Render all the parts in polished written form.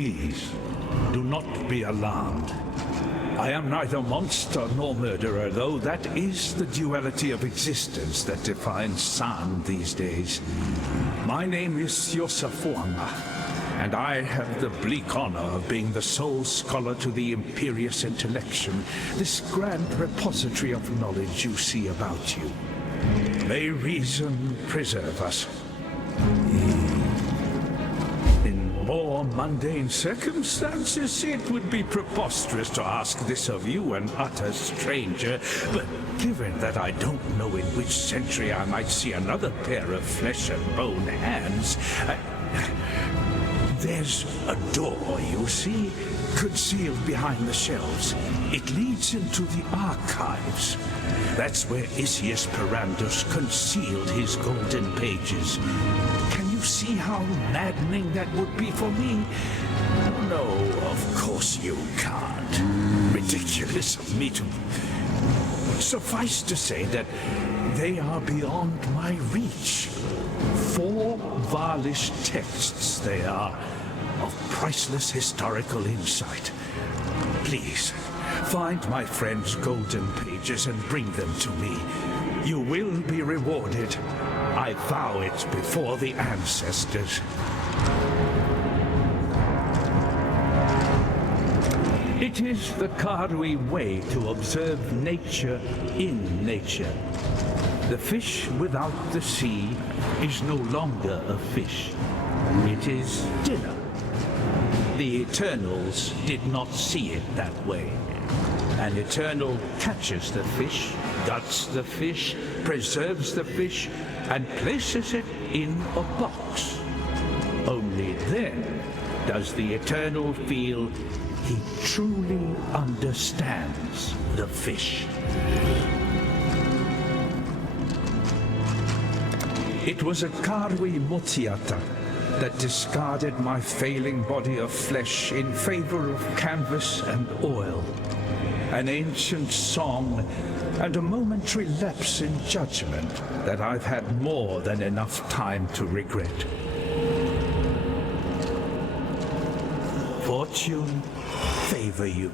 Please, do not be alarmed. I am neither monster nor murderer, though that is the duality of existence that defines San these days. My name is Yosafuanga, and I have the bleak honor of being the sole scholar to the Imperious Intellection, this grand repository of knowledge you see about you. May reason preserve us. In more mundane circumstances, it would be preposterous to ask this of you, an utter stranger, but given that I don't know in which century I might see another pair of flesh and bone hands, there's a door, you see, concealed behind the shelves. It leads into the archives. That's where Isius Perandus concealed his golden pages. Can you see how maddening that would be for me? No, of course you can't. Ridiculous of me to... Suffice to say that they are beyond my reach. 4 Varlish texts they are, of priceless historical insight. Please, find my friend's golden pages and bring them to me. You will be rewarded. I vow it before the ancestors. It is the Karui way to observe nature in nature. The fish without the sea is no longer a fish. It is dinner. The Eternals did not see it that way. An Eternal catches the fish, guts the fish, preserves the fish, and places it in a box. Only then does the Eternal feel he truly understands the fish. It was a Karui Motiata that discarded my failing body of flesh in favor of canvas and oil. An ancient song and a momentary lapse in judgment that I've had more than enough time to regret. Fortune favor you.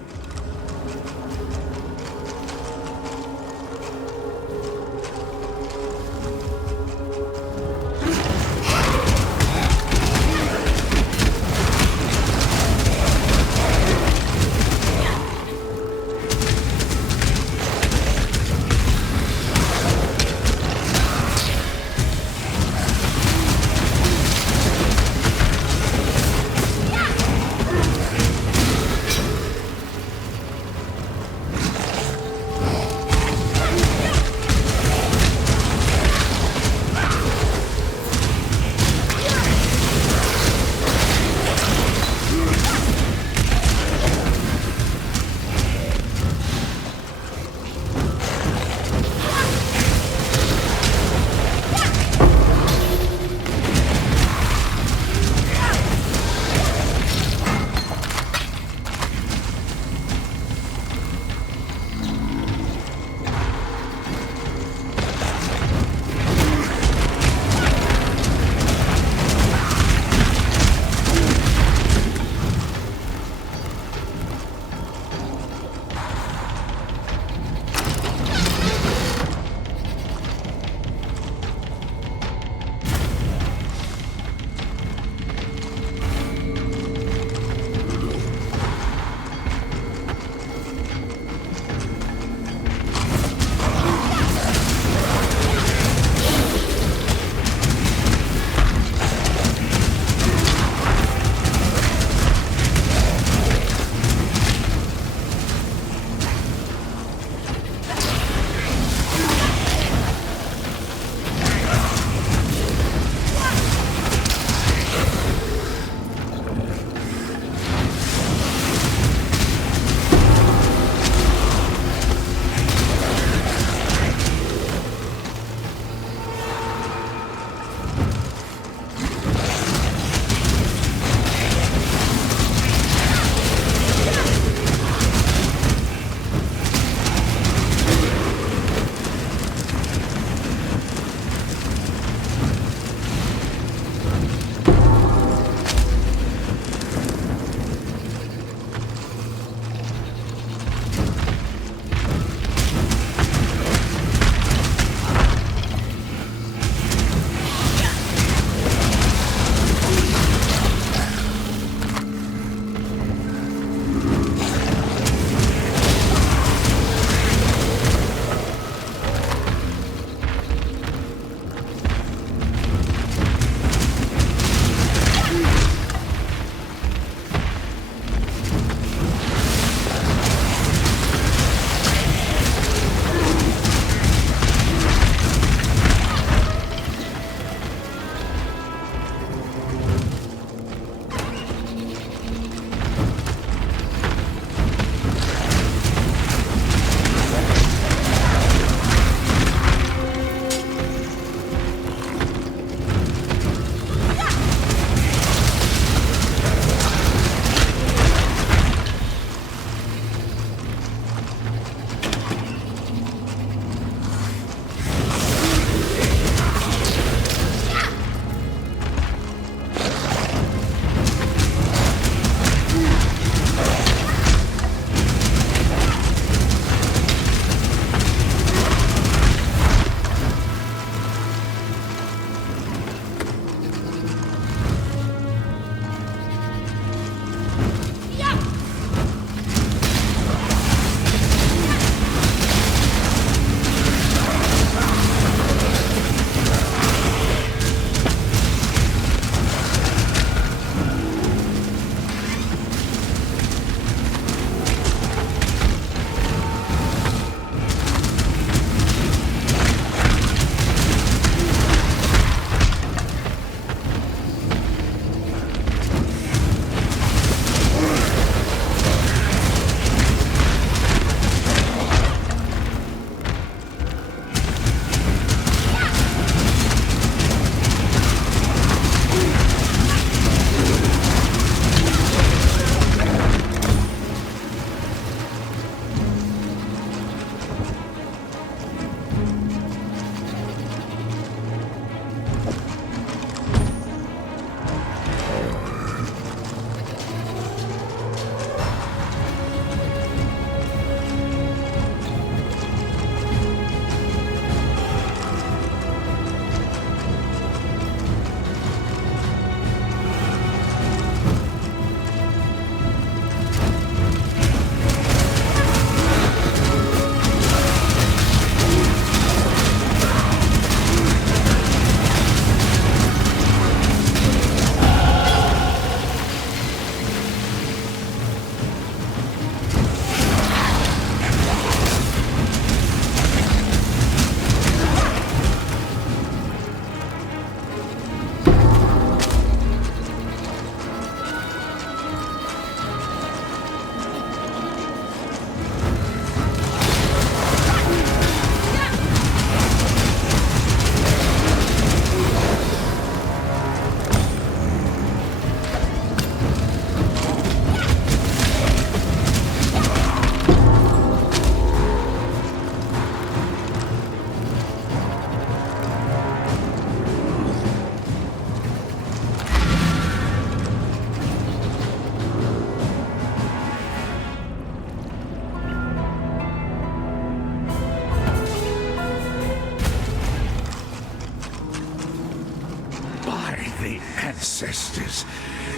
the ancestors.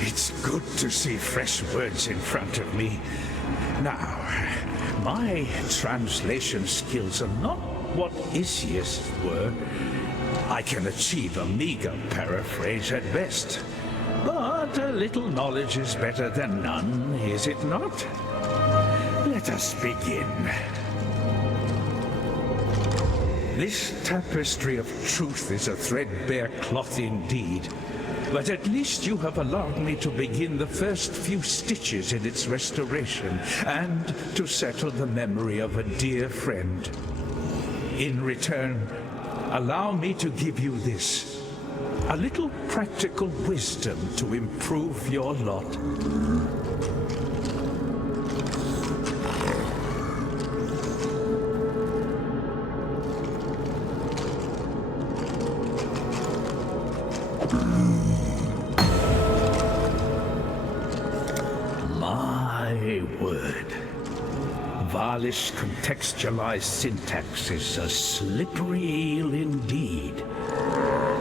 It's good to see fresh words in front of me. Now, my translation skills are not what Isius were. I can achieve a meager paraphrase at best. But a little knowledge is better than none, is it not? Let us begin. This tapestry of truth is a threadbare cloth indeed, but at least you have allowed me to begin the first few stitches in its restoration, and to settle the memory of a dear friend. In return, allow me to give you this, a little practical wisdom to improve your lot. My word. Valish contextualized syntax is a slippery eel indeed.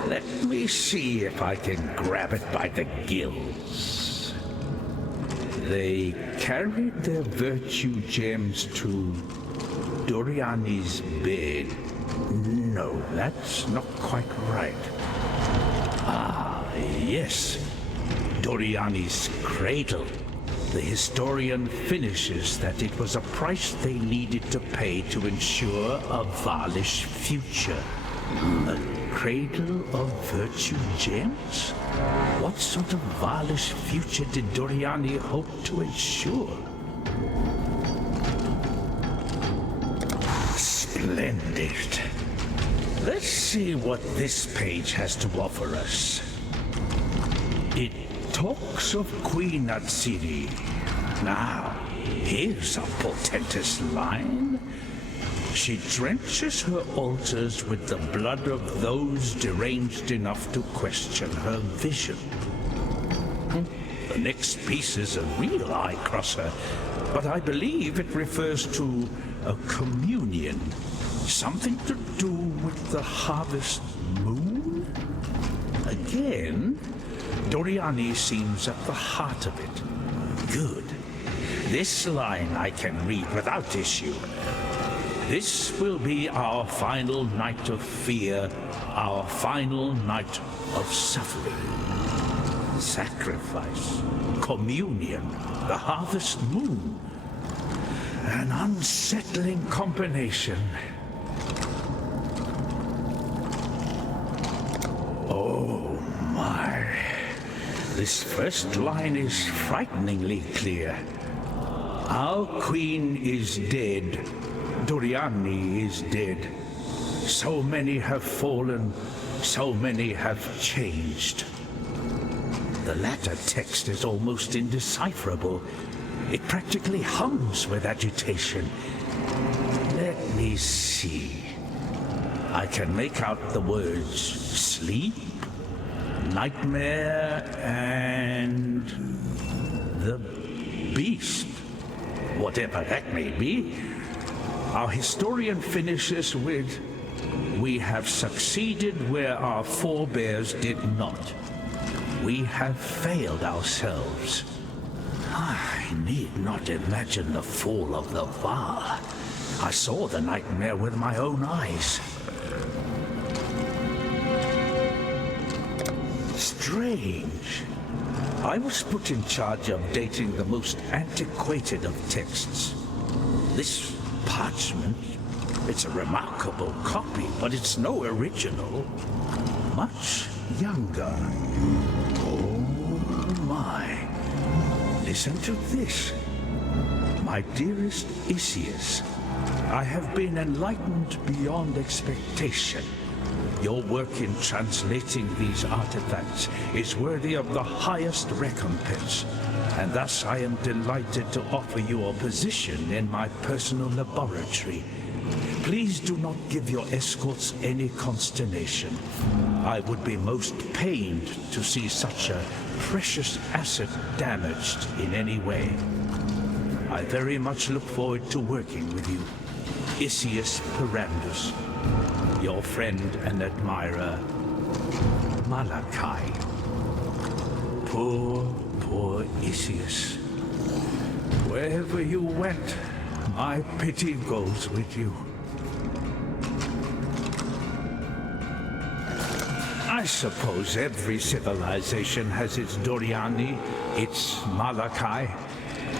Let me see if I can grab it by the gills. They carried their virtue gems to Doriani's bed. No, that's not quite right. Ah, yes. Doriani's cradle. The historian finishes that it was a price they needed to pay to ensure a Valish future. A cradle of virtue gems? What sort of Valish future did Doriani hope to ensure? Splendid. Let's see what this page has to offer us. It talks of Queen Atsiri. Now, here's a portentous line. She drenches her altars with the blood of those deranged enough to question her vision. The next piece is a real eye-crosser, but I believe it refers to a communion. Something to do with the harvest moon? Again, Doriani seems at the heart of it. Good. This line I can read without issue. This will be our final night of fear, our final night of suffering. Sacrifice, communion, the harvest moon. An unsettling combination. Oh my. This first line is frighteningly clear. Our queen is dead. Doriani is dead. So many have fallen, so many have changed. The latter text is almost indecipherable. It practically hums with agitation. Let me see. I can make out the words sleep, nightmare, and the beast. Whatever that may be. Our historian finishes with, "We have succeeded where our forebears did not. We have failed ourselves." I need not imagine the fall of the Val. I saw the nightmare with my own eyes. Strange. I was put in charge of dating the most antiquated of texts. This parchment, it's a remarkable copy, but it's no original. Much younger. Oh my. Listen to this. My dearest Isius, I have been enlightened beyond expectation. Your work in translating these artifacts is worthy of the highest recompense, and thus I am delighted to offer you a position in my personal laboratory. Please do not give your escorts any consternation. I would be most pained to see such a precious asset damaged in any way. I very much look forward to working with you. Isius Perandus, your friend and admirer, Malachi. Poor Isius. Wherever you went, my pity goes with you. I suppose every civilization has its Doriani, its Malachi,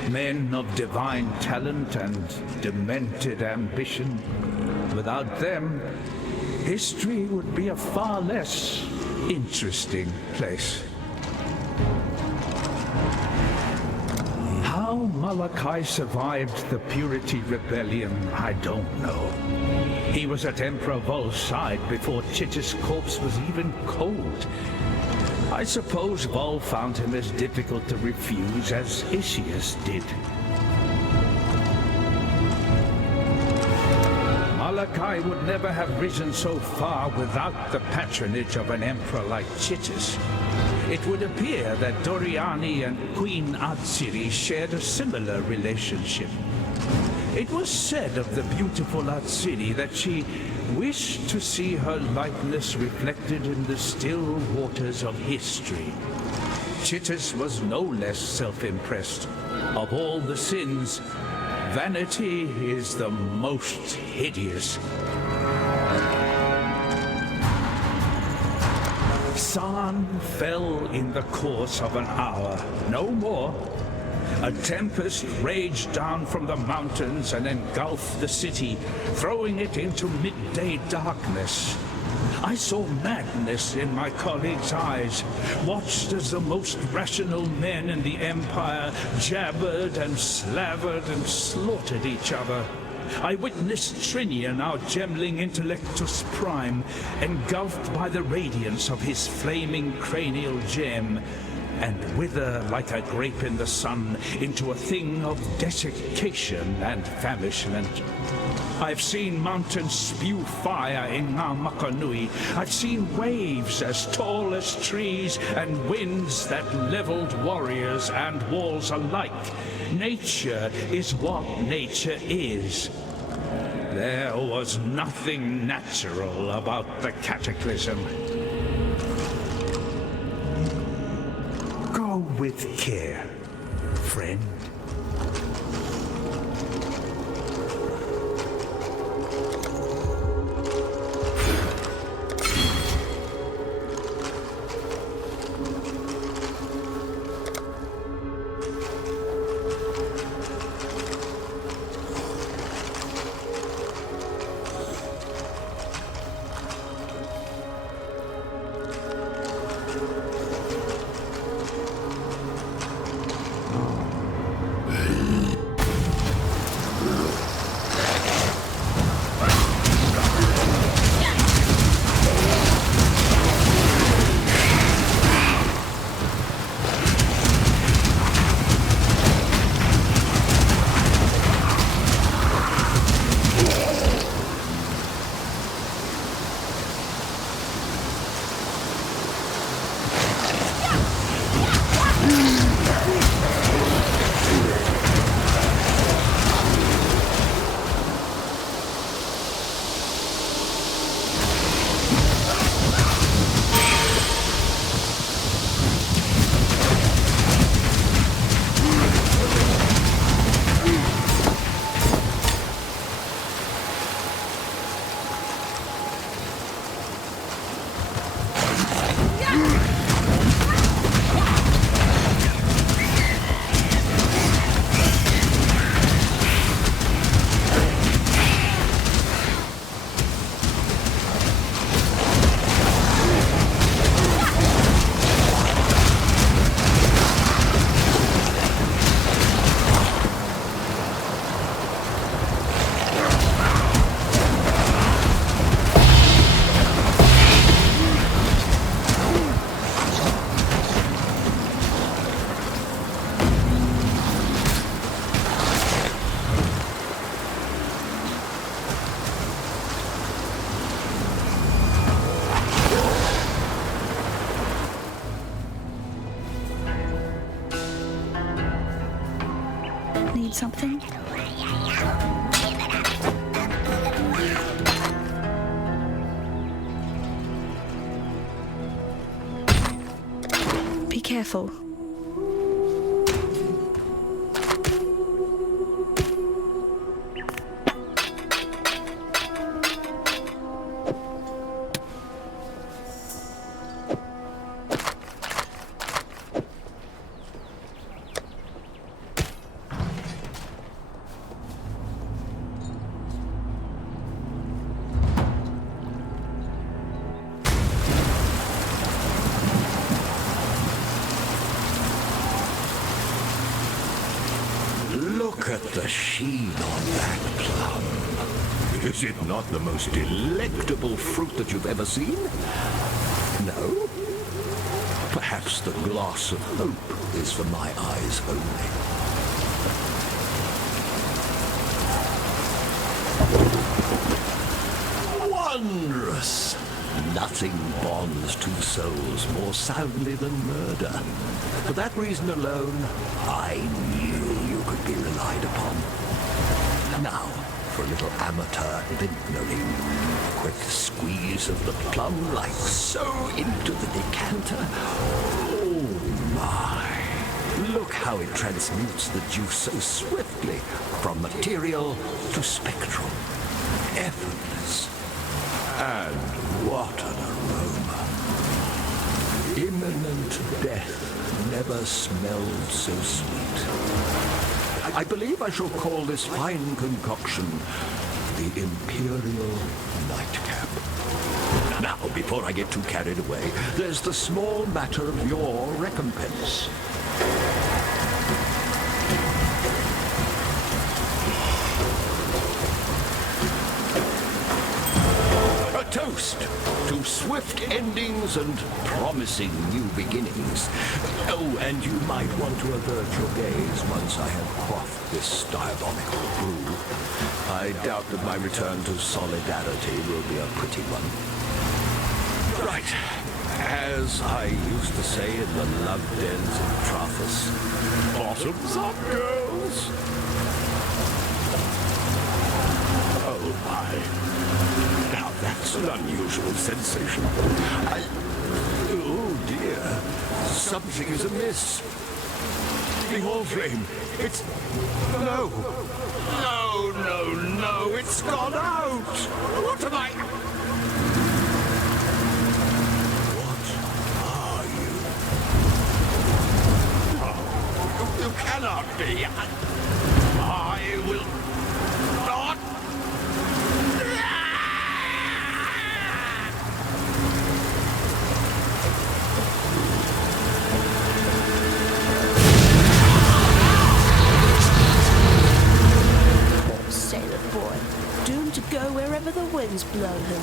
men of divine talent and demented ambition. Without them, history would be a far less interesting place. How Malachi survived the Purity Rebellion, I don't know. He was at Emperor Vol's side before Chitis' corpse was even cold. I suppose Vol found him as difficult to refuse as Isius did. Malachi would never have risen so far without the patronage of an emperor like Chitis. It would appear that Doriani and Queen Atsiri shared a similar relationship. It was said of the beautiful Atsiri that she wished to see her likeness reflected in the still waters of history. Chitis was no less self-impressed. Of all the sins, vanity is the most hideous. San fell in the course of an hour, no more. A tempest raged down from the mountains and engulfed the city, throwing it into midday darkness. I saw madness in my colleagues' eyes, watched as the most rational men in the Empire jabbered and slavered and slaughtered each other. I witnessed Trinian, our gemling intellectus prime, engulfed by the radiance of his flaming cranial gem, and wither like a grape in the sun into a thing of desiccation and famishment. I've seen mountains spew fire in Ngamakanui. I've seen waves as tall as trees and winds that leveled warriors and walls alike. Nature is what nature is. There was nothing natural about the cataclysm. Go with care, friend. Need something? Be careful. Look at the sheen on that plum. Is it not the most delectable fruit that you've ever seen? No? Perhaps the glass of hope is for my eyes only. Wondrous! Nothing bonds two souls more soundly than murder. For that reason alone, I knew you could be relied upon. Now, for a little amateur vintnering. A quick squeeze of the plum, like so, into the decanter. Oh my! Look how it transmutes the juice so swiftly from material to spectral. Effortless. And what an aroma. Imminent death never smelled so sweet. I believe I shall call this fine concoction the Imperial Nightcap. Now, before I get too carried away, there's the small matter of your recompense. Toast to swift endings and promising new beginnings. Oh, and you might want to avert your gaze once I have quaffed this diabolical brew. I doubt that my return to solidarity will be a pretty one. Right. As I used to say in the love dens of Traphus, bottoms up, girls. Oh, my. Now that's an unusual sensation. Oh dear, something is amiss. The All Flame, it's... No, it's gone out. What am I... What are you? Oh, you cannot be. I will not... Doomed to go wherever the winds blow him.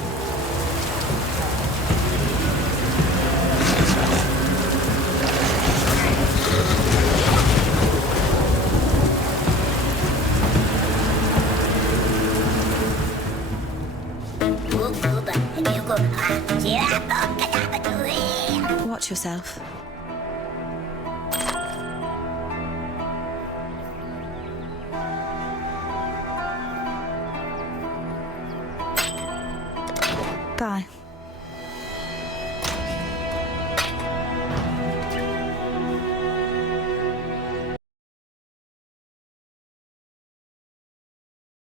Watch yourself. Bye.